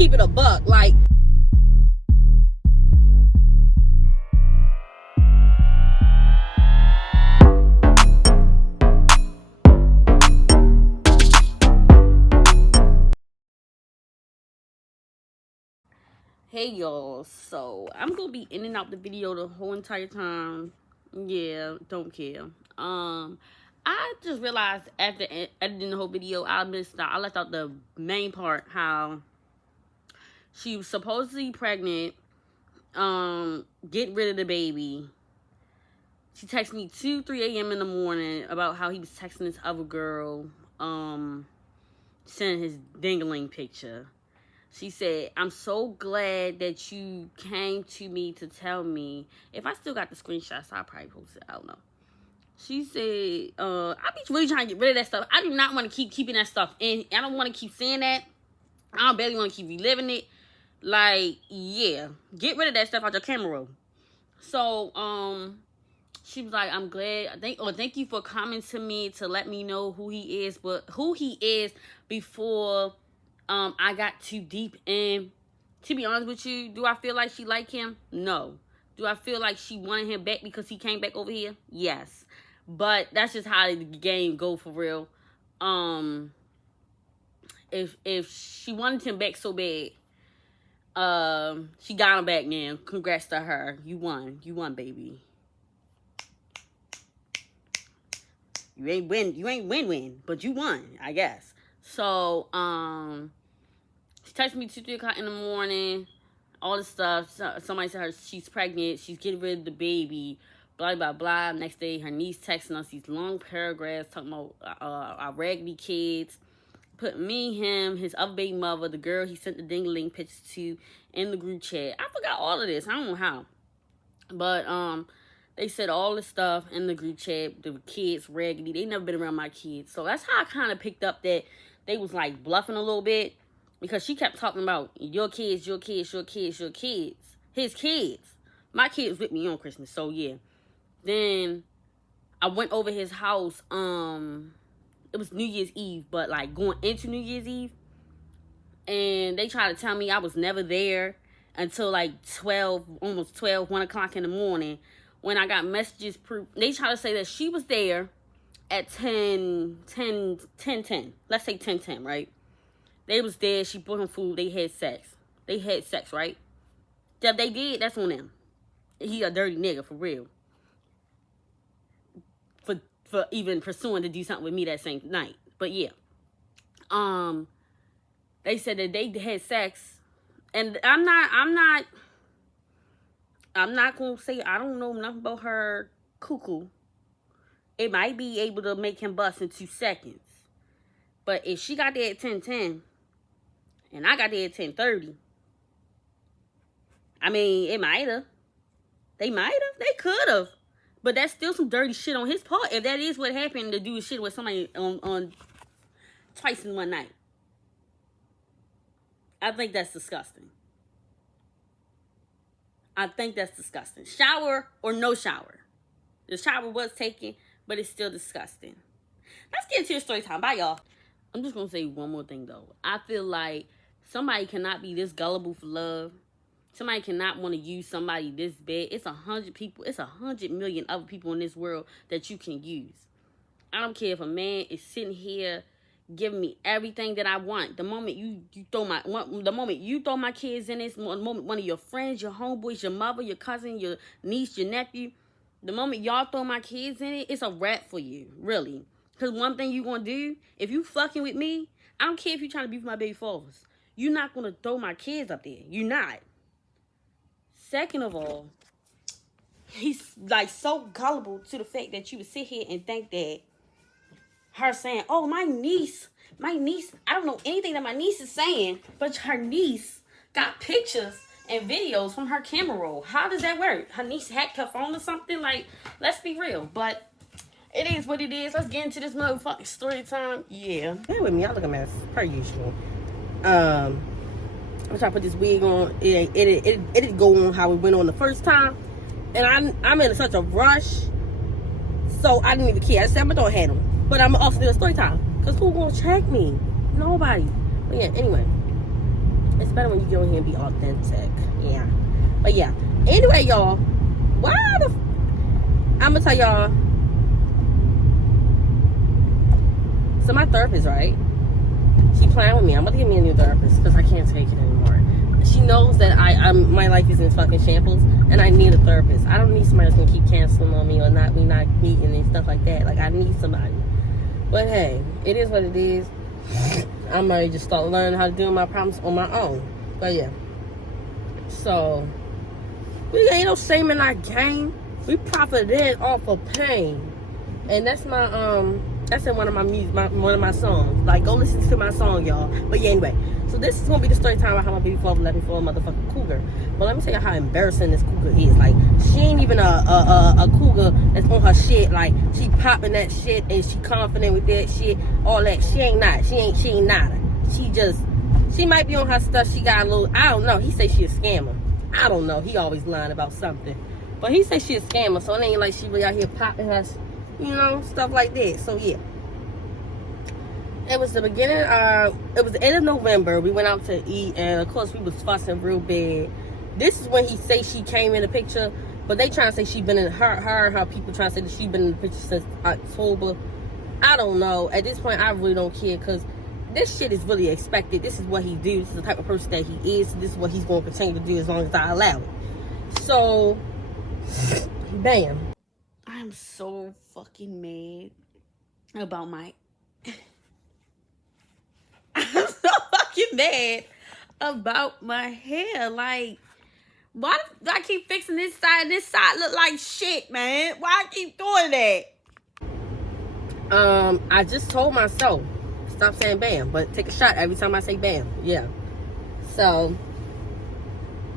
keep it a buck. Like, hey y'all, so I'm gonna be in and out the video the whole entire time. Yeah, don't care. I just realized after editing the whole video, I left out the main part, how she was supposedly pregnant, get rid of the baby. She texted me 2-3 a.m. in the morning about how he was texting this other girl, sending his dingling picture. She said, I'm so glad that you came to me to tell me. If I still got the screenshots, I'll probably post it. I don't know. She said, I be really trying to get rid of that stuff. I do not want to keep keeping that stuff in. I don't want to keep saying that. I don't barely want to keep reliving it. Like, yeah. Get rid of that stuff out your camera roll. So, she was like, I'm glad. Thank you for coming to me to let me know who he is. But who he is before I got too deep in. To be honest with you, do I feel like she liked him? No. Do I feel like she wanted him back because he came back over here? Yes. But that's just how the game go for real. If she wanted him back so bad, she got him back now. Congrats to her. You won. You won, baby. You ain't win, but you won, I guess. So, she texted me 2-3 o'clock in the morning, all this stuff. Somebody said her she's pregnant, she's getting rid of the baby, blah, blah, blah. Next day, her niece texting us these long paragraphs talking about our raggedy kids. Put me, him, his other baby mother, the girl he sent the ding-a-ling pictures to in the group chat. I forgot all of this. I don't know how. But, they said all this stuff in the group chat. The kids raggedy. They never been around my kids. So that's how I kind of picked up that they was like bluffing a little bit. Because she kept talking about your kids, your kids, your kids, your kids. His kids. My kids with me on Christmas. So yeah. Then I went over his house. It was New Year's Eve. But like going into New Year's Eve. And they tried to tell me I was never there until like 1 o'clock in the morning. When I got messages, they try to say that she was there at 10. Let's say 10:10, right? They was there. She brought him food. They had sex. Right? If they did, that's on them. He a dirty nigga, for real. For even pursuing to do something with me that same night. But yeah. They said that they had sex. And I'm not going to say I don't know nothing about her cuckoo. It might be able to make him bust in 2 seconds. But if she got there at 10:10 and I got there at 10:30, I mean, it might have. They might have. They could have. But that's still some dirty shit on his part. If that is what happened, to do shit with somebody on twice in one night. I think that's disgusting. I think that's disgusting. Shower or no shower. The shower was taken, but it's still disgusting. Let's get into your story time. Bye, y'all. I'm just going to say one more thing, though. I feel like somebody cannot be this gullible for love. Somebody cannot want to use somebody this bad. It's 100 people. It's 100 million other people in this world that you can use. I don't care if a man is sitting here giving me everything that I want. The moment you throw my kids in this, the moment one of your friends, your homeboys, your mother, your cousin, your niece, your nephew, the moment y'all throw my kids in it, it's a wrap for you, really. Because one thing you gonna do, if you fucking with me, I don't care if you trying to be with my baby fathers. You're not gonna throw my kids up there. You're not. Second of all, he's like so gullible to the fact that you would sit here and think that her saying, oh, my niece, I don't know anything that my niece is saying, but her niece got pictures and videos from her camera roll. How does that work? Her niece hacked her phone or something? Like, let's be real. But it is what it is. Let's get into this motherfucking story time. Yeah. Bear with me. I look a mess, per usual. I'm trying to put this wig on. It didn't go on how it went on the first time. And I'm in such a rush. So I didn't even care. I said, I'm going to throw a hat on. But I'm also doing story time. Because who gonna check me? Nobody. But yeah, anyway. It's better when you get on here and be authentic. Yeah. But yeah. Anyway, y'all. Why the... I'm gonna tell y'all. So my therapist, right? She playing with me. I'm about to get me a new therapist because I can't take it anymore. She knows that my life is in fucking shambles and I need a therapist. I don't need somebody that's gonna keep canceling on me or not meeting and stuff like that. Like, I need somebody. But hey, it is what it is. I'm ready to just start learning how to do my problems on my own. But yeah. So we ain't no shame in our game. We profited off of pain. And that's my that's in one of my music, one of my songs. Like, go listen to my song, y'all. But yeah, anyway. So this is gonna be the story time about how my baby father left me for a motherfucking cougar. But let me tell you how embarrassing this cougar is. Like, she ain't even a cougar that's on her shit. Like, she popping that shit and she confident with that shit, all that. She ain't not. She ain't nada. She might be on her stuff. She got a little, I don't know. He say she a scammer. I don't know. He always lying about something. But he say she a scammer, so it ain't like she really out here popping her, you know, stuff like that. So yeah. It was the beginning, it was the end of November. We went out to eat, and of course we was fussing real bad. This is when he say she came in the picture, but they trying to say she been in her people trying to say that she been in the picture since October. I don't know. At this point, I really don't care, because this shit is really expected. This is what he do. This is the type of person that he is. This is what he's going to continue to do as long as I allow it. So, bam. I'm so fucking mad about my... I'm so fucking mad about my hair. Like, why do I keep fixing this side and this side look like shit, man? Why I keep doing that? I just told myself, stop saying bam, but take a shot every time I say bam. Yeah. So,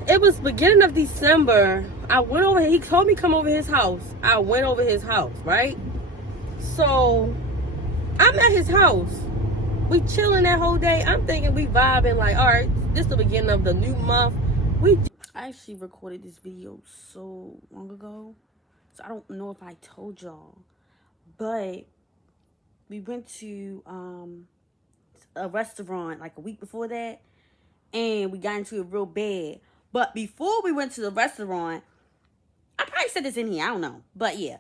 it was beginning of December. I went over, he told me come over his house. I went over his house, right? So, I'm at his house. We chilling that whole day. I'm thinking we vibing like, all right, this is the beginning of the new month. I actually recorded this video so long ago, so I don't know if I told y'all, but we went to a restaurant like a week before that, and we got into it real bad. But before we went to the restaurant, I probably said this in here, I don't know, but yeah.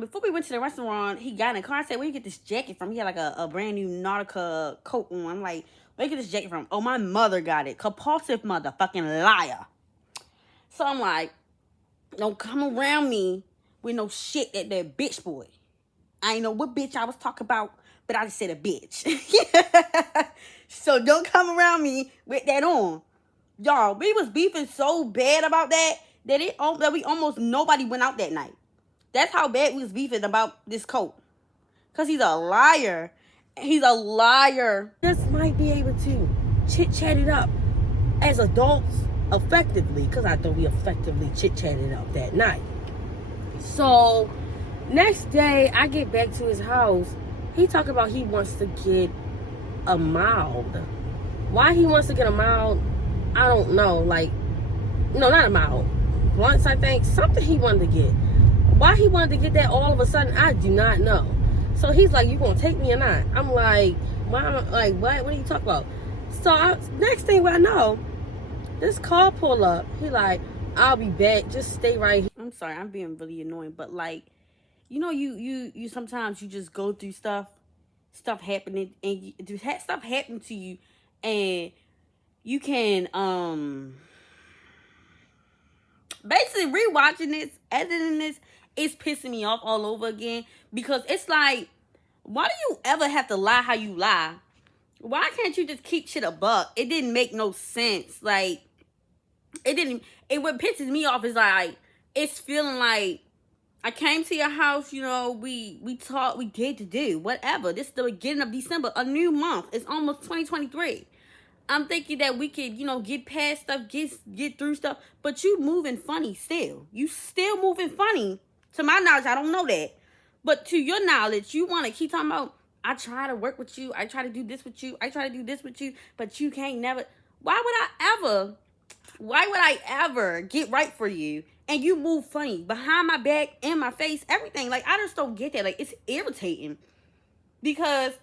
Before we went to the restaurant, he got in the car and said, where you get this jacket from? He had like a brand new Nautica coat on. I'm like, where you get this jacket from? Oh, my mother got it. Compulsive motherfucking liar. So I'm like, don't come around me with no shit at that bitch boy. I ain't know what bitch I was talking about, but I just said a bitch. So don't come around me with that on. Y'all, we was beefing so bad about that we almost nobody went out that night. That's how bad we was beefing about this coat. Because he's a liar. He's a liar. Just might be able to chit-chat it up as adults effectively. Because I thought we effectively chit-chatted up that night. So, next day, I get back to his house. He talking about he wants to get a mild. Why he wants to get a mild, I don't know. Like, no, not a mild. Once, I think. Something he wanted to get. Why he wanted to get that all of a sudden, I do not know. So he's like, you gonna take me or not? I'm like, why? Like, what are you talking about? So next thing I know, this car pull up. He like, I'll be back. Just stay right here. I'm sorry, I'm being really annoying, but like, you know, you sometimes you just go through stuff happening, and stuff happen to you, and you can basically rewatching this, editing this. It's pissing me off all over again, because it's like, why do you ever have to lie how you lie? Why can't you just keep shit a buck? It didn't make no sense. Like, what pisses me off is like, it's feeling like I came to your house, you know, we talked, we did to do, whatever. This is the beginning of December, a new month. It's almost 2023. I'm thinking that we could, you know, get past stuff, get through stuff, but you moving funny still. You still moving funny. To my knowledge, I don't know that. But to your knowledge, you want to keep talking about, I try to work with you. I try to do this with you. I try to do this with you. But you can't never. Why would I ever get right for you and you move funny behind my back, in my face, everything? Like, I just don't get that. Like, it's irritating. Because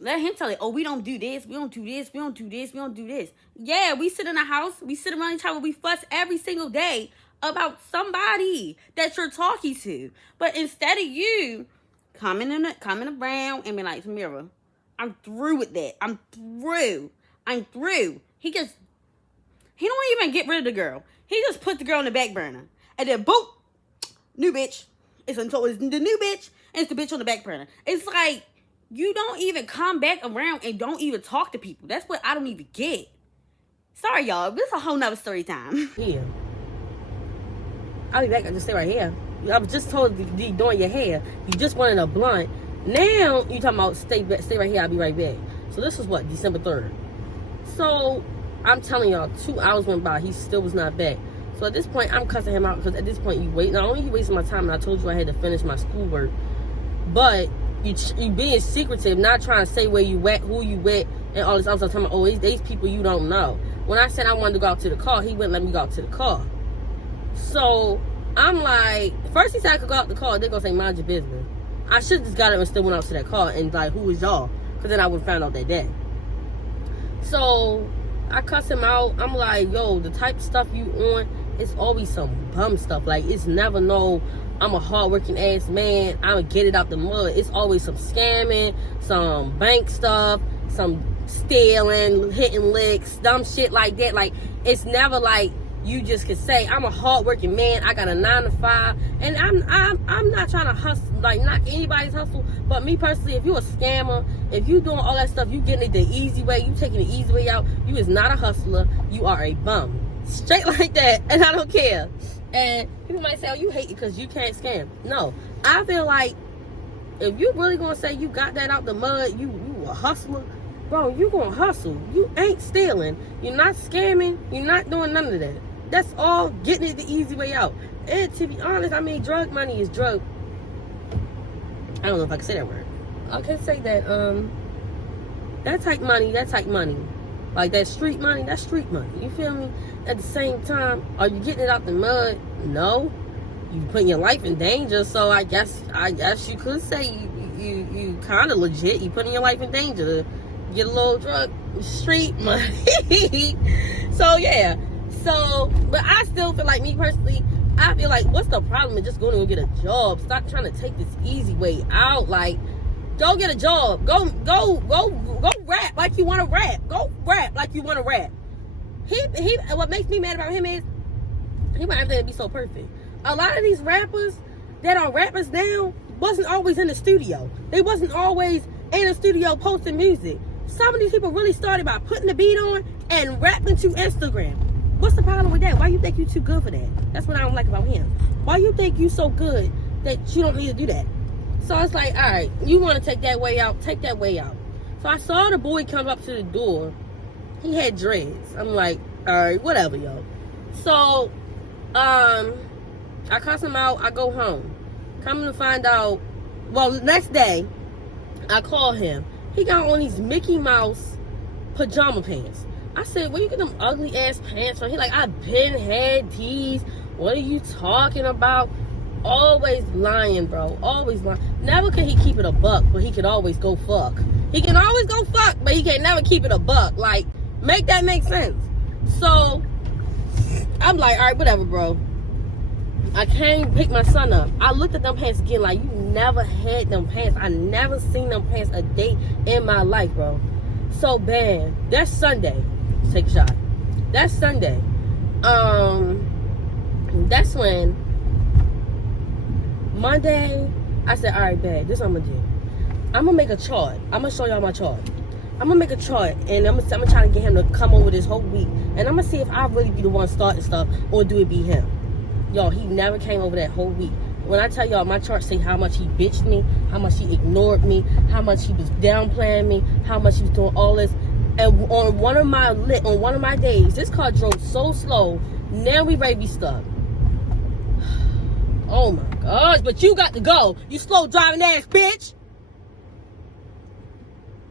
Let him tell it. Oh, we don't do this. We don't do this. We don't do this. We don't do this. Yeah, we sit in a house. We sit around each other. We fuss every single day about somebody that you're talking to. But instead of you coming around and be like, Samira, I'm through with that. I'm through. He don't even get rid of the girl. He just put the girl on the back burner. And then boop, new bitch. It's the new bitch and it's the bitch on the back burner. It's like, you don't even come back around and don't even talk to people. That's what I don't even get. Sorry, y'all. This is a whole nother story time. Yeah. I'll be back. I just stay right here. I was just told to be doing your hair. You just wanted a blunt. Now you talking about stay right here. I'll be right back. So this was what, December 3rd. So I'm telling y'all, 2 hours went by. He still was not back. So at this point, I'm cussing him out because at this point, not only you wasting my time, and I told you I had to finish my schoolwork, but you being secretive, not trying to say where you at, who you with, and all this other stuff. Talking about, oh, these people you don't know. When I said I wanted to go out to the car, he wouldn't let me go out to the car. So I'm like, first he said I could go out the car. They're gonna say mind your business. I should have just got up and still went out to that car and like, who is y'all? Because then I would have found out that day. So I cuss him out. I'm like, yo, the type of stuff you on, it's always some bum stuff. Like, it's never no, I'm a hardworking ass man, I'm gonna get it out the mud. It's always some scamming, some bank stuff, some stealing, hitting licks, dumb shit like that. Like, it's never like you just can say, I'm a hardworking man, I got a 9 to 5, and I'm not trying to hustle, like knock anybody's hustle, but me personally, if you a scammer, if you doing all that stuff, you getting it the easy way, you taking the easy way out, you is not a hustler, you are a bum. Straight like that, and I don't care. And people might say, oh, you hate it because you can't scam. No, I feel like if you really gonna say you got that out the mud, you a hustler, bro, you gonna hustle. You ain't stealing, you're not scamming, you're not doing none of that. That's all getting it the easy way out. And to be honest, I mean, drug money is drug. I don't know if I can say that word. I can say that that type money. Like that street money, that's street money. You feel me? At the same time, are you getting it out the mud? No. You putting your life in danger, so I guess you could say you kind of legit. You putting your life in danger to get a little drug street money. So yeah. So, but I still feel like, me personally, I feel like, what's the problem with just going to get a job? Stop trying to take this easy way out. Like, go get a job. Go rap like you want to rap. Go rap like you want to rap. He. What makes me mad about him is he want everything to be so perfect. A lot of these rappers that are rappers now wasn't always in the studio. They wasn't always in the studio posting music. Some of these people really started by putting the beat on and rapping to Instagram. What's the problem with that? Why you think you too good for that? That's what I don't like about him. Why you think you so good that you don't need to do that? So it's like, all right, you want to take that way out, take that way out. So I saw the boy come up to the door. He had dreads. I'm like, all right, whatever, yo. So, I cuss him out. I go home. Coming to find out, well, the next day, I call him. He got on these Mickey Mouse pajama pants. I said, where you get them ugly ass pants from? He like, I've been had these. What are you talking about? Always lying, bro. Always lying. Never could he keep it a buck, but he could always go fuck. He can always go fuck, but he can never keep it a buck. Like, make that make sense. So, I'm like, all right, whatever, bro. I came pick my son up. I looked at them pants again like, you never had them pants. I never seen them pants a day in my life, bro. So bad. That's Sunday. Take a shot. That's Sunday. That's when Monday, I said, all right, bad. This is what I'm gonna do. I'm gonna make a chart. I'm gonna show y'all my chart. I'm gonna make a chart, and I'm gonna try to get him to come over this whole week, and I'm gonna see if I really be the one starting stuff, or do it be him. Y'all, he never came over that whole week. When I tell y'all, my chart say how much he bitched me, how much he ignored me, how much he was downplaying me, how much he was doing all this. And on one of my days, this car drove so slow. Now we ready to be stuck. Oh my gosh! But you got to go. You slow driving ass bitch.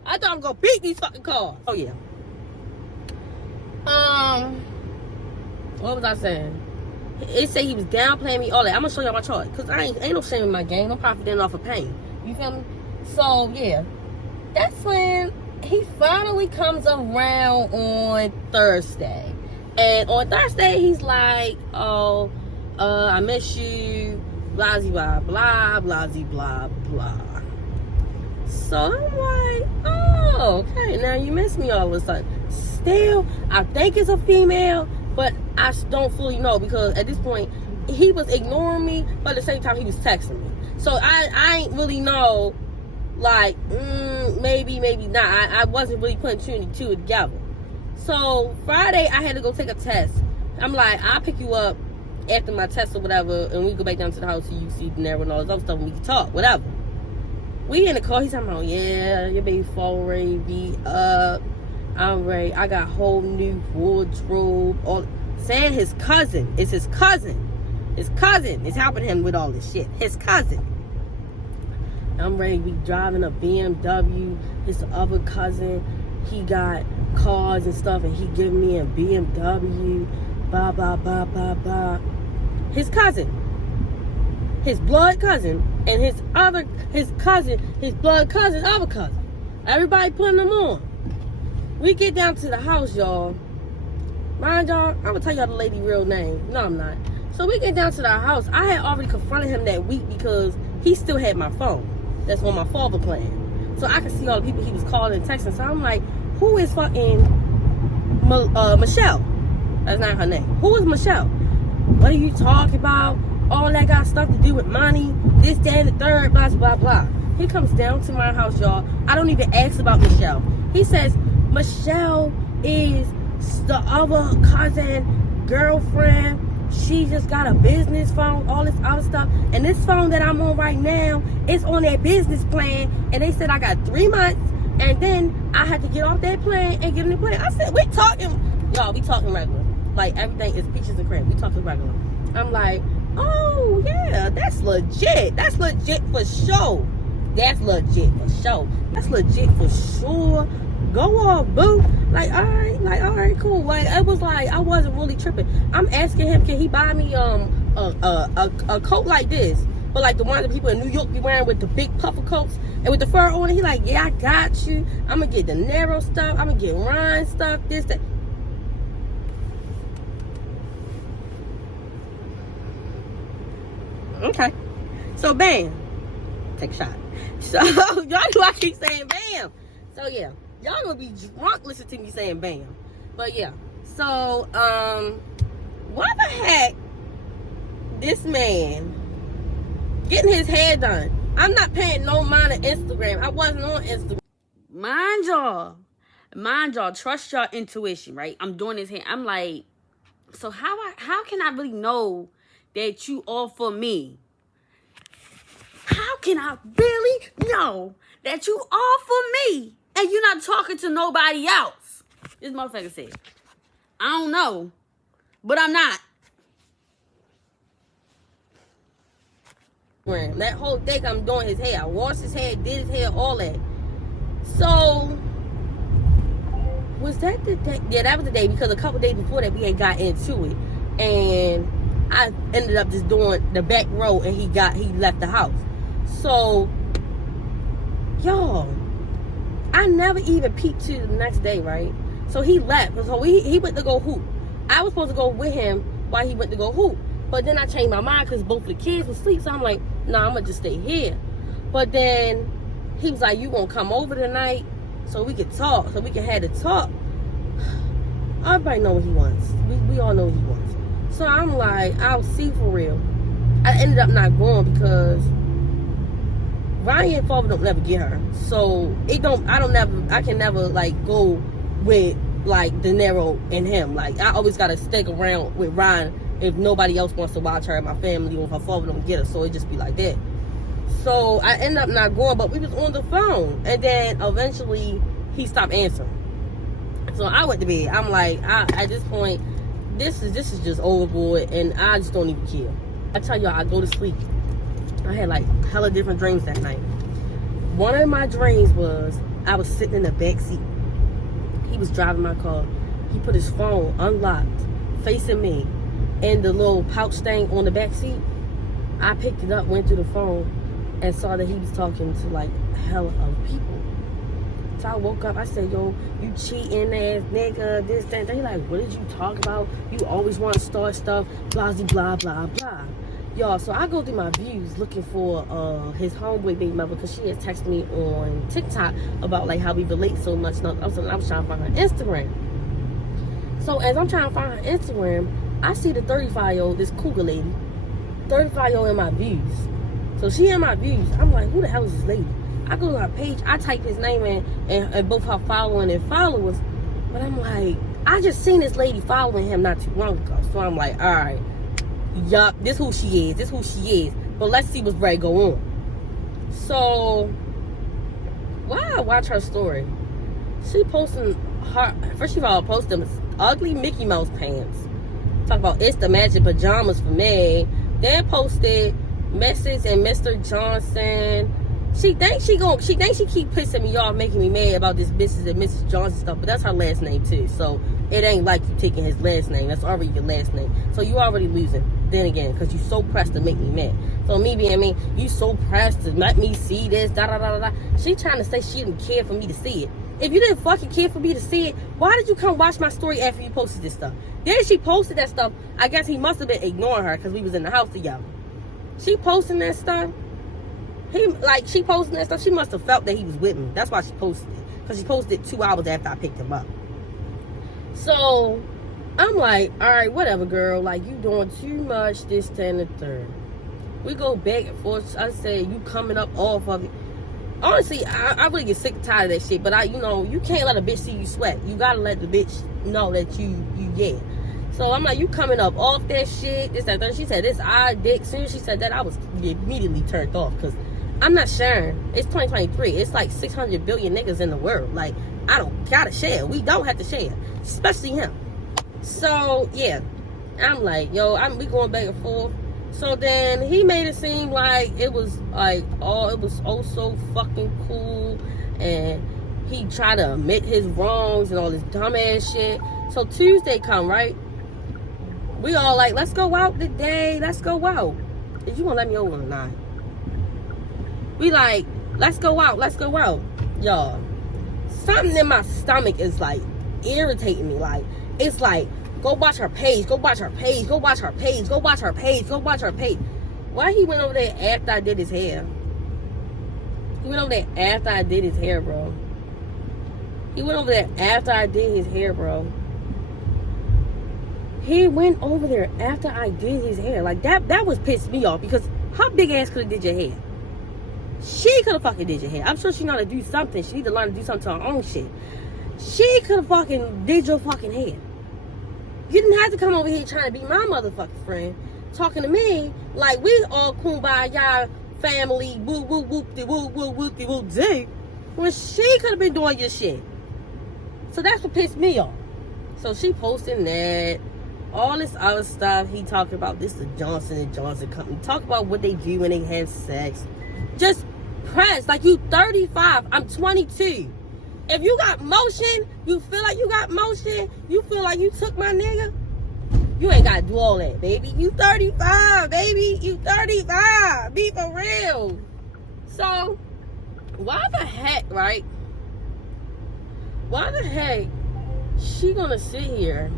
I thought I'm gonna beat these fucking cars. Oh yeah. What was I saying? It said he was downplaying me, all that. I'm gonna show y'all my chart, cause I ain't no shame in my game. I'm profiting off of pain. You feel me? So yeah. that's when he finally comes around on Thursday. And on Thursday, he's like, oh, I miss you, blah, blah, blah, blah, blah, blah. So I'm like, oh, okay, now you miss me all of a sudden. Still, I think it's a female, but I don't fully know because at this point, he was ignoring me, but at the same time, he was texting me. So I ain't really know, like, maybe not. I wasn't really putting two and two together. So Friday, I had to go take a test. I'm like, I'll pick you up after my test or whatever, and we go back down to the house so you see the narrow and all this other stuff, and we can talk, whatever. We in the car, he's talking about, yeah, your baby phone ready be up. I'm ready. I got whole new wardrobe. All saying his cousin. It's his cousin. His cousin is helping him with all this shit. His cousin. I'm ready. We driving a BMW. His other cousin, he got cars and stuff, and he giving me a BMW. Blah, blah, blah, blah, blah. His cousin. His blood cousin. And his blood cousin's other cousin. Everybody putting them on. We get down to the house, y'all. Mind y'all, I'm gonna tell y'all the lady real name. No, I'm not. So we get down to the house. I had already confronted him that week because he still had my phone. That's on my father plan. So I could see all the people he was calling and texting. So I'm like, who is fucking Michelle? That's not her name. Who is Michelle? What are you talking about? All that got stuff to do with money, this, that, and the third, blah, blah, blah. He comes down to my house, y'all. I don't even ask about Michelle. He says, Michelle is the other cousin, girlfriend. She just got a business phone, all this other stuff. And this phone that I'm on right now is on their business plan. And they said I got 3 months. And then I had to get off that plan and get a new plan. I said, we talking, y'all, we talking regular. Like, everything is peaches and cream. We talking regular. I'm like, oh, yeah, that's legit. That's legit for sure. That's legit for sure. That's legit for sure. Go off, boo. Like, all right, cool. Like, it was like, I wasn't really tripping. I'm asking him, can he buy me a coat like this? But like the one that people in New York be wearing with the big puffer coats and with the fur on it. He like, yeah, I got you. I'm going to get the narrow stuff. I'm going to get Ryan stuff, this, that. Okay. So, bam. Take a shot. So, y'all know I keep saying bam. So, yeah. Y'all gonna be drunk listening to me saying bam. But, yeah. So, why the heck this man getting his hair done? I'm not paying no mind to Instagram. I wasn't on Instagram. Mind y'all, trust your intuition, right? I'm doing his hair. I'm like, so how can I really know that you all for me? How can I really know that you all for me and you're not talking to nobody else? This motherfucker said, I don't know, but I'm not. That whole thing I'm doing his hair. I washed his hair, did his hair, all that. So, was that the day? Yeah, that was the day because a couple days before that we had got into it. And I ended up just doing the back row and he left the house. So, y'all, I never even peeped to the next day, right? So he left. So he went to go hoop. I was supposed to go with him while he went to go hoop. But then I changed my mind because both of the kids were asleep. So I'm like, nah, I'm going to just stay here. But then he was like, you going to come over tonight so we could talk, so we can have the talk. Everybody know what he wants. We all know what he wants. So I'm like, I'll see for real. I ended up not going because Ryan and father don't never get her. So I can never like go with like De Niro and him. Like I always gotta stick around with Ryan if nobody else wants to watch her, my family, or if her father don't get her. So it just be like that. So I ended up not going, but we was on the phone. And then eventually he stopped answering. So I went to bed. I'm like, at this point, this is just overboard, and I just don't even care. I tell y'all, I go to sleep. I had like hella different dreams that night. One of my dreams was I was sitting in the back seat. He was driving my car. He put his phone unlocked, facing me, and the little pouch thing on the back seat. I picked it up, went through the phone, and saw that he was talking to like hella other people. So I woke up, I said, yo, you cheating ass nigga, this, that. They like, what did you talk about? You always want to start stuff, blah, blah, blah, blah. Y'all, so I go through my views looking for his homeboy baby mother because she had texted me on TikTok about like how we relate so much. And I was trying to find her Instagram. So as I'm trying to find her Instagram, I see the 35-year-old, this cougar lady, 35-year-old in my views. So she in my views. I'm like, who the hell is this lady? I go to her page, I type his name in and both her following and followers. But I'm like, I just seen this lady following him not too long ago. So I'm like, all right. Yup, this who she is. This who she is. But let's see what's ready to go on. So, why I watch her story? She posting her. First of all, posting ugly Mickey Mouse pants. Talk about it's the magic pajamas for me. Then posted Mrs. and Mr. Johnson. She thinks she keep pissing me off, making me mad about this Mrs. and Mrs. Johnson stuff, but that's her last name too. So it ain't like you taking his last name. That's already your last name. So you already losing. Then again, because you so pressed to make me mad. So me being mean, you so pressed to let me see this, da da da da da. She trying to say she didn't care for me to see it. If you didn't fucking care for me to see it, why did you come watch my story after you posted this stuff? Then she posted that stuff. I guess he must have been ignoring her because we was in the house together. She posting that stuff. She posted that stuff. She must have felt that he was with me. That's why she posted it. Because she posted it 2 hours after I picked him up. So, I'm like, all right, whatever, girl. Like, you doing too much, this, 10, and 3rd. We go back and forth. I say, you coming up off of it. Honestly, I really get sick and tired of that shit. But, you can't let a bitch see you sweat. You got to let the bitch know that you yeah. So, I'm like, you coming up off that shit, this, that, third. She said, this, I, dick. As soon as she said that, I was immediately turned off. Because I'm not sharing. It's 2023. It's like 600 billion niggas in the world. Like, I don't gotta share. We don't have to share. Especially him. So, yeah. I'm like, yo, we going back and forth. So then he made it seem like it was like, it was so fucking cool. And he tried to admit his wrongs and all this dumbass shit. So Tuesday come, right? We all like, let's go out today. Let's go out. Is you gonna let me over or not? We like, let's go out. Y'all, something in my stomach is like irritating me. Like, it's like, go watch her page. Why he went over there after I did his hair? He went over there after I did his hair, bro. He went over there after I did his hair. Like, that was pissed me off because her big ass could have did your hair. She could have fucking did your hair. I'm sure she know how to do something. She need to learn to do something to her own shit. She could have fucking did your fucking hair. You didn't have to come over here trying to be my motherfucking friend, talking to me like we all kumbaya family, woo woo whoop-de woo woo whoop-de whoop-de, when she could have been doing your shit. So that's what pissed me off. So she posting that, all this other stuff. He talking about this, the Johnson & Johnson company. Talk about what they do when they have sex. Just press. Like, you 35. I'm 22. If you got motion, you feel like you got motion, you feel like you took my nigga, you ain't got to do all that, baby. You 35, baby. You 35. Be for real. So, why the heck, right? Why the heck she gonna sit here?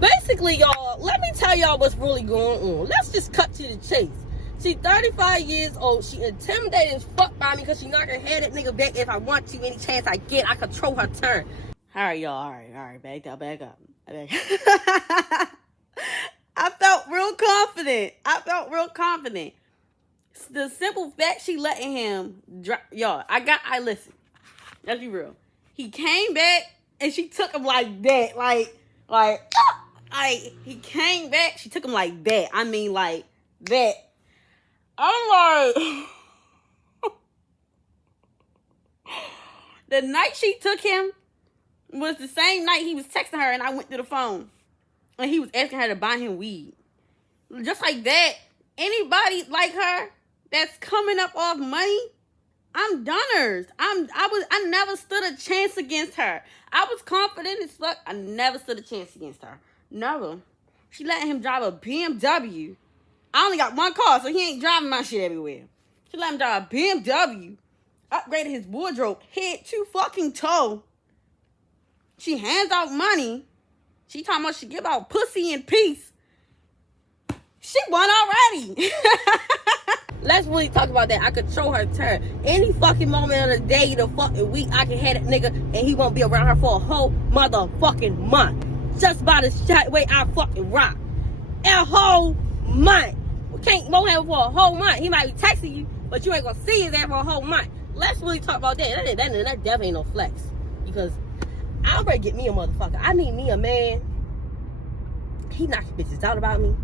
Basically, y'all, let me tell y'all what's really going on. Let's just cut to the chase. She 35 years old. She intimidated as fuck by me because she not gonna have that nigga back if I want to. Any chance I get, I control her turn. All right, y'all. All right. Back up. I felt real confident. The simple fact she letting him drop. Y'all, listen. Let's be real. He came back and she took him like that. Like, he came back. She took him like that. I mean, like that. I'm like, the night she took him was the same night he was texting her and I went to the phone. And he was asking her to buy him weed. Just like that, anybody like her that's coming up off money, I'm donors. I never stood a chance against her. I was confident as fuck. I never stood a chance against her. Never. She letting him drive a BMW. I only got one car, so he ain't driving my shit everywhere. She let him drive a BMW. upgraded his wardrobe head to fucking toe. She hands out money. She talking about she give out pussy in peace. She won already. Let's really talk about that. I control her turn. Any fucking moment of the day, the fucking week, I can have that nigga and he won't be around her for a whole motherfucking month. Just by the way I fucking rock. A whole month. Won't have it for a whole month. He might be texting you, but you ain't gonna see his ass for a whole month. Let's really talk about that. That definitely ain't no flex. Because I'm ready to get me a motherfucker. I need me a man. He knocking bitches out about me.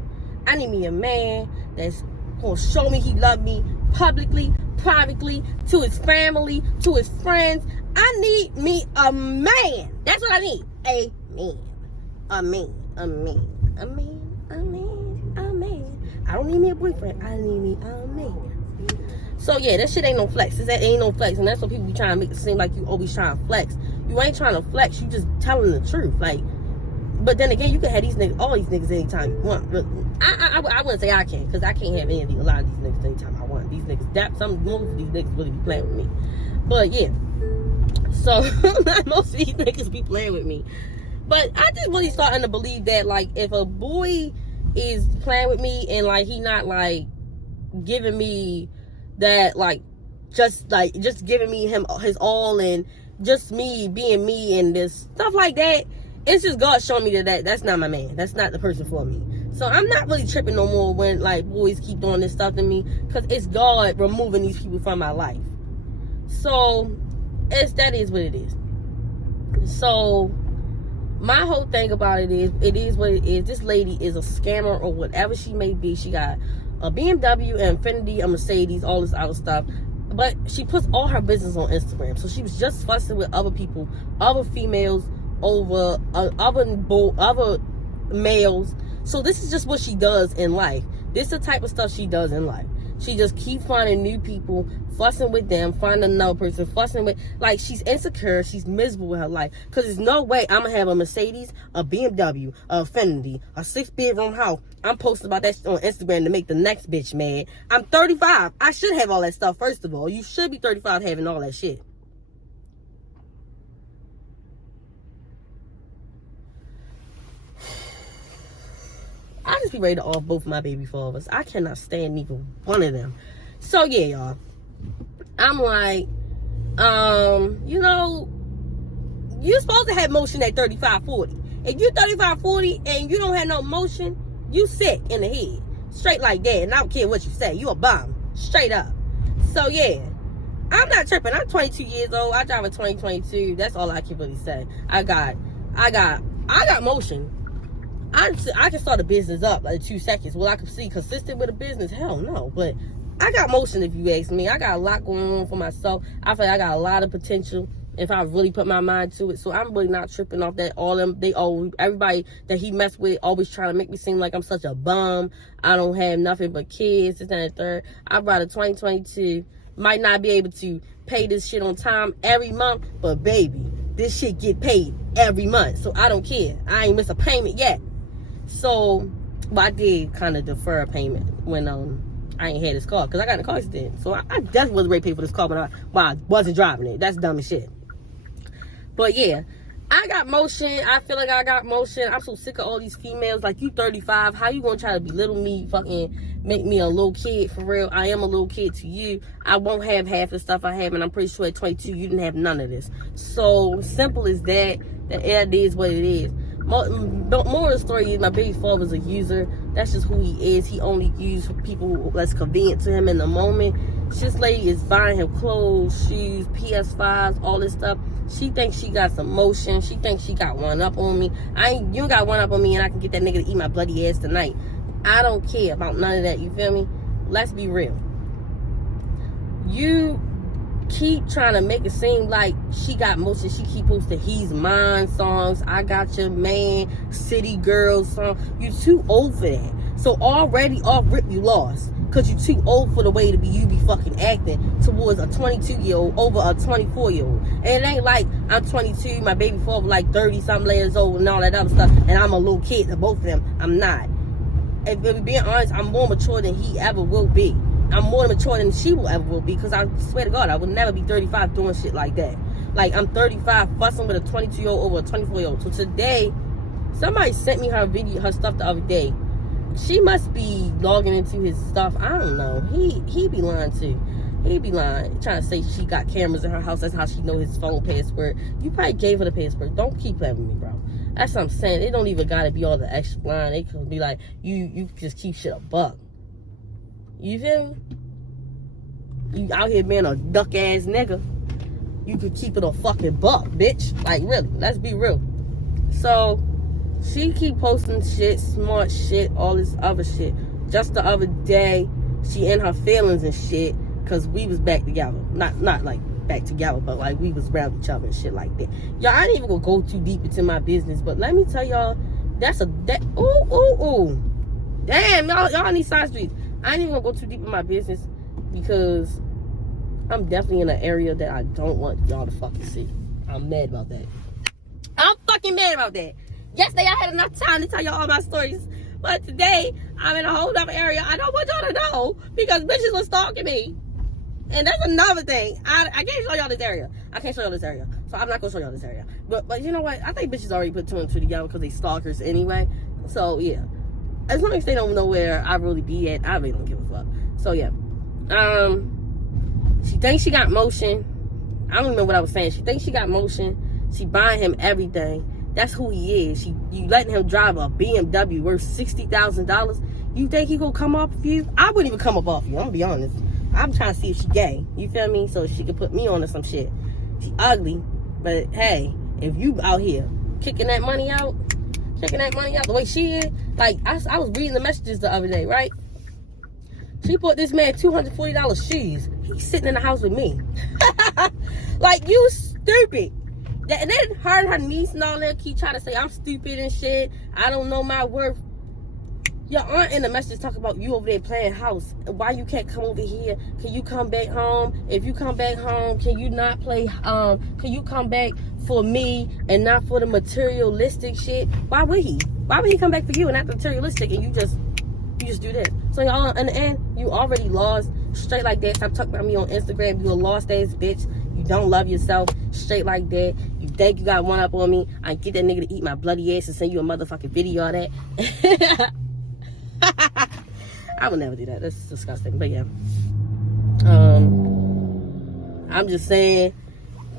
I need me a man that's gonna show me he love me publicly, privately, to his family, to his friends. I need me a man. That's what I need. A man. A man. A man. A man. A man. A man. I don't need me a boyfriend. I need me a man. So yeah, that shit ain't no flex. That ain't no flex. And that's what people be trying to make it seem like you always trying to flex. You ain't trying to flex. You just telling the truth. Like, but then again, you can have these niggas, all these niggas anytime you want. I wouldn't say I can, because I can't have a lot of these niggas anytime I want. These niggas, most of these niggas really be playing with me. But yeah, so most of these niggas be playing with me. But I just really starting to believe that, like, if a boy is playing with me and like he not like giving me that, like just giving me his all and just me being me and this stuff like that, it's just God showing me that's not my man. That's not the person for me. So I'm not really tripping no more when like boys keep doing this stuff to me, because it's God removing these people from my life. So that is what it is. So my whole thing about it is what it is. This lady is a scammer or whatever she may be. She got a BMW, an Infiniti, a Mercedes, all this other stuff. But she puts all her business on Instagram. So she was just fussing with other people, other females, over other males. So this is just what she does in life. This is the type of stuff she does in life. She just keep finding new people, fussing with them, finding another person, fussing with, like, she's insecure, she's miserable with her life. Because there's no way I'm going to have a Mercedes, a BMW, a Infiniti, a 6-bedroom house. I'm posting about that shit on Instagram to make the next bitch mad. I'm 35. I should have all that stuff, first of all. You should be 35 having all that shit. I just be ready to off both of my baby fathers. I cannot stand neither one of them. So yeah, y'all. I'm like, you know, you're supposed to have motion at 35, 40. If you're 35, 40 and you don't have no motion, you sick in the head. Straight like that. And I don't care what you say. You a bum. Straight up. So yeah. I'm not tripping. I'm 22 years old. I drive a 2022. That's all I can really say. I got motion. I can start a business up like 2 seconds. Will I can see consistent with a business? Hell no. But I got motion, if you ask me. I got a lot going on for myself. I feel like I got a lot of potential if I really put my mind to it. So I'm really not tripping off that. Everybody that he messed with always trying to make me seem like I'm such a bum. I don't have nothing but kids, this and the third. I brought a 2022. Might not be able to pay this shit on time every month, but baby, this shit get paid every month. So I don't care. I ain't missed a payment yet. So, but I did kind of defer a payment when I ain't had this car, because I got in a car accident. So I definitely wasn't ready to pay for this car when I wasn't driving it. That's dumb as shit. But yeah, I got motion. I feel like I got motion. I'm so sick of all these females. Like, you 35. How you gonna try to belittle me, fucking make me a little kid? For real, I am a little kid to you. I won't have half the stuff I have, and I'm pretty sure at 22 you didn't have none of this. So simple as that. That is what it is. More of the story is my baby father's a user. That's just who he is. He only uses people that's convenient to him in the moment. This lady is buying him clothes, shoes, PS5s, all this stuff. She thinks she got some motion. She thinks she got one up on me. You got one up on me and I can get that nigga to eat my bloody ass tonight. I don't care about none of that, you feel me? Let's be real. You keep trying to make it seem like she got motion. She keep posting He's Mine songs, I Got Your Man, City Girls song. You too old for that. So already off rip you lost, because you too old for the way to be you be fucking acting towards a 22-year-old over a 24-year-old. And it ain't like I'm 22, my baby father like 30 something years old and all that other stuff, and I'm a little kid to both of them. I'm not. If being honest, I'm more mature than he ever will be. I'm more mature than she will be, because I swear to God, I would never be 35 doing shit like that. Like, I'm 35 fussing with a 22-year-old over a 24-year-old. So today, somebody sent me her stuff the other day. She must be logging into his stuff. I don't know. He be lying too. He be lying, trying to say she got cameras in her house. That's how she know his phone password. You probably gave her the password. Don't keep playing with me, bro. That's what I'm saying. It don't even gotta be all the extra line. They could be like, you just keep shit a buck. You feel me? You out here being a duck ass nigga. You could keep it a fucking buck, bitch. Like, really, let's be real. So she keep posting shit, smart shit, all this other shit. Just the other day, she in her feelings and shit, because we was back together. Not like back together, but like we was around each other and shit like that. Y'all, I ain't even gonna go too deep into my business, but let me tell y'all, ooh. Damn, y'all need side streets. I ain't even gonna go too deep in my business, because I'm definitely in an area that I don't want y'all to fucking see. I'm mad about that. I'm fucking mad about that. Yesterday I had enough time to tell y'all all my stories, but today I'm in a whole other area I don't want y'all to know, because bitches was stalking me. And that's another thing. I can't show y'all this area. I can't show y'all this area. So I'm not gonna show y'all this area. But you know what? I think bitches already put two and two together because they stalkers anyway. So yeah. As long as they don't know where I really be at, I really don't give a fuck. So yeah. She thinks she got motion. I don't remember what I was saying. She thinks she got motion. She buying him everything. That's who he is. You letting him drive a BMW worth $60,000. You think he gonna come off of you? I wouldn't even come up off you. I'm gonna be honest. I'm trying to see if she gay. You feel me? So she can put me on to some shit. She ugly, but hey, if you out here kicking that money out the way she is, like I was reading the messages the other day, right? She bought this man $240 shoes. He's sitting in the house with me. Like, you stupid. And then her and her niece and all that keep trying to say I'm stupid and shit. I don't know my worth. Your aunt in the message talk about you over there playing house. Why you can't come over here? Can you come back home? If you come back home, can you not play? Can you come back for me and not for the materialistic shit? Why would he? Why would he come back for you and not the materialistic? And you just do that. So y'all, in the end, you already lost. Straight like that. Stop talking about me on Instagram. You a lost ass bitch. You don't love yourself. Straight like that. You think you got one up on me? I get that nigga to eat my bloody ass and send you a motherfucking video of that. I would never do that. That's disgusting. But yeah, I'm just saying,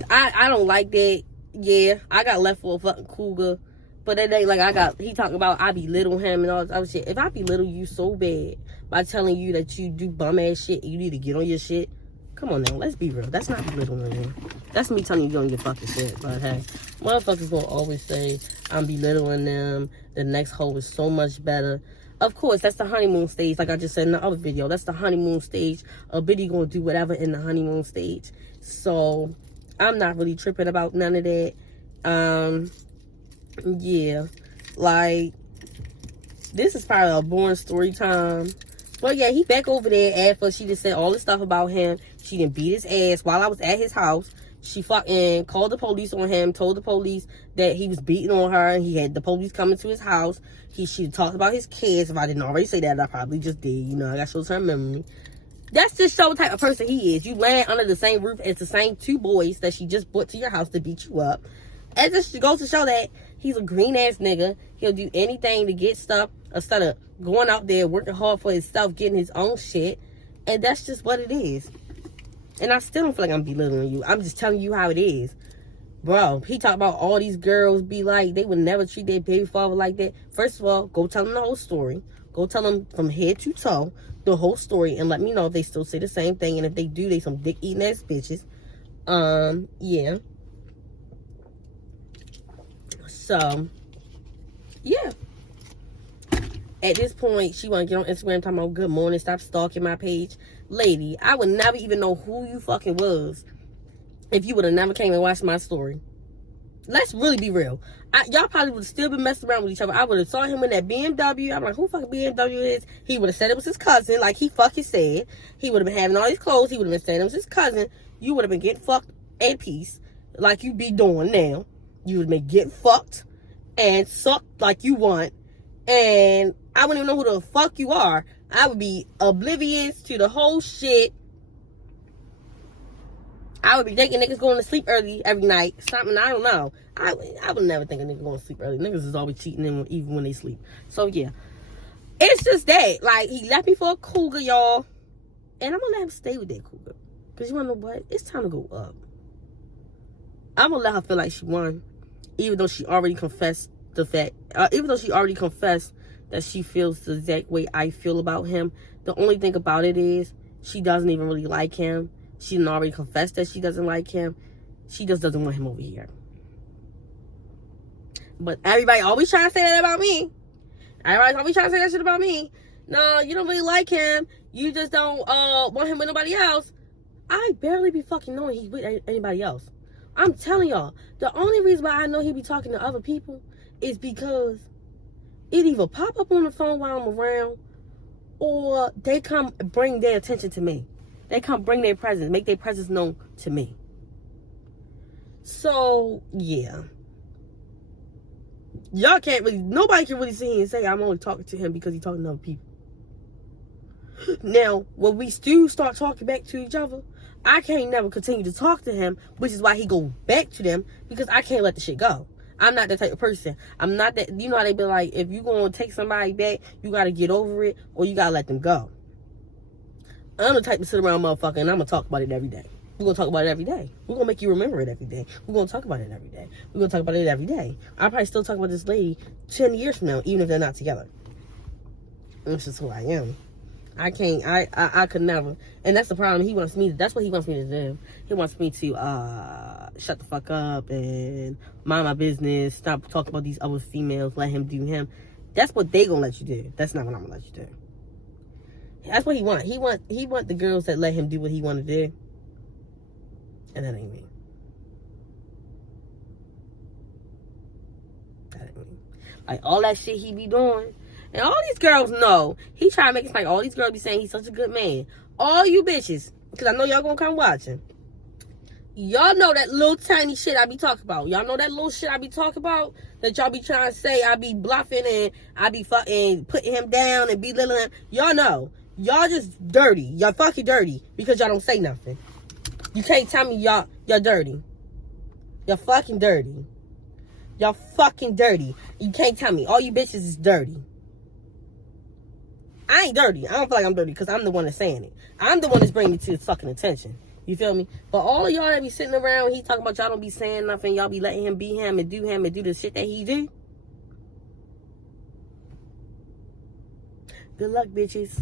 I don't like that. Yeah, I got left for a fucking cougar, but it ain't like he talking about I belittle him and all this other shit. If I belittle you so bad by telling you that you do bum ass shit, you need to get on your shit. Come on now, let's be real. That's not belittling me. That's me telling you don't get fucking shit. But hey, motherfuckers will always say I'm belittling them. The next hoe is so much better. Of course, that's the honeymoon stage. Like I just said in the other video, that's the honeymoon stage. A bitty gonna do whatever in the honeymoon stage. So I'm not really tripping about none of that. Yeah, like this is probably a boring story time. But yeah, he back over there after she just said all this stuff about him. She didn't beat his ass while I was at his house. She fucking called the police on him, told the police that he was beating on her, and he had the police coming to his house. She talked about his kids. If I didn't already say that, I probably just did. You know, I got short-term memory. That's just show what type of person he is. You land under the same roof as the same two boys that she just brought to your house to beat you up. And just goes to show that he's a green-ass nigga. He'll do anything to get stuff instead of going out there, working hard for himself, getting his own shit. And that's just what it is. And I still don't feel like I'm belittling you. I'm just telling you how it is. Bro, he talked about all these girls be like, they would never treat their baby father like that. First of all, go tell them the whole story. Go tell them from head to toe the whole story and let me know if they still say the same thing. And if they do, they some dick-eating ass bitches. Yeah. So, yeah. At this point, she want to get on Instagram talking about good morning, stop stalking my page. Lady, I would never even know who you fucking was if you would have never came and watched my story. Let's really be real. Y'all probably would have still been messing around with each other. I would have saw him in that BMW. I'm like, who fucking BMW is? He would have said it was his cousin, like he fucking said. He would have been having all these clothes. He would have been saying it was his cousin. You would have been getting fucked in peace, like you be doing now. You would have been getting fucked and sucked like you want. And I wouldn't even know who the fuck you are. I would be oblivious to the whole shit. I would be thinking niggas going to sleep early every night. Something, I don't know. I would never think a nigga going to sleep early. Niggas is always cheating them even when they sleep. So, yeah. It's just that. Like, he left me for a cougar, y'all. And I'm going to let him stay with that cougar. Because you want to know what? It's time to go up. I'm going to let her feel like she won. Even though she already confessed the fact. Even though she already confessed that she feels the exact way I feel about him. The only thing about it is she doesn't even really like him. She didn't already confess that she doesn't like him. She just doesn't want him over here. But everybody always trying to say that about me. Everybody always trying to say that shit about me. No, you don't really like him. You just don't want him with nobody else. I barely be fucking knowing he's with anybody else. I'm telling y'all, the only reason why I know he be talking to other people is because it either pop up on the phone while I'm around, or they come bring their attention to me. They come bring their presence, make their presence known to me. So, yeah. Y'all can't really, nobody can really sit here and say I'm only talking to him because he's talking to other people. Now, when we still start talking back to each other, I can't never continue to talk to him, which is why he go back to them, because I can't let the shit go. I'm not that type of person. I'm not that, you know how they be like, if you gonna take somebody back, you gotta get over it, or you gotta let them go. I'm the type to sit around motherfucker and I'm gonna talk about it every day. We're gonna talk about it every day. We're gonna make you remember it every day. We're gonna talk about it every day. We're gonna talk about it every day. I'll probably still talk about this lady 10 years from now, even if they're not together. That's just who I am. I can't, I could never. And that's the problem. That's what he wants me to do. He wants me to shut the fuck up and mind my business, stop talking about these other females, let him do him. That's what they gonna let you do. That's not what I'm gonna let you do. That's what he want. He want the girls that let him do what he want to do. And that ain't me. That ain't me. Like, all that shit he be doing. And all these girls know. He try to make it like all these girls be saying he's such a good man. All you bitches. Because I know y'all gonna come watching. Y'all know that little tiny shit I be talking about. Y'all know that little shit I be talking about? That y'all be trying to say I be bluffing and I be fucking putting him down and belittling him. Y'all know. Y'all just dirty. Y'all fucking dirty. Because y'all don't say nothing. You can't tell me y'all dirty. Y'all fucking dirty. Y'all fucking dirty. You can't tell me. All you bitches is dirty. I ain't dirty. I don't feel like I'm dirty because I'm the one that's saying it. I'm the one that's bringing it to his fucking attention. You feel me? But all of y'all that be sitting around, he talking about y'all don't be saying nothing. Y'all be letting him be him and do the shit that he do. Good luck, bitches.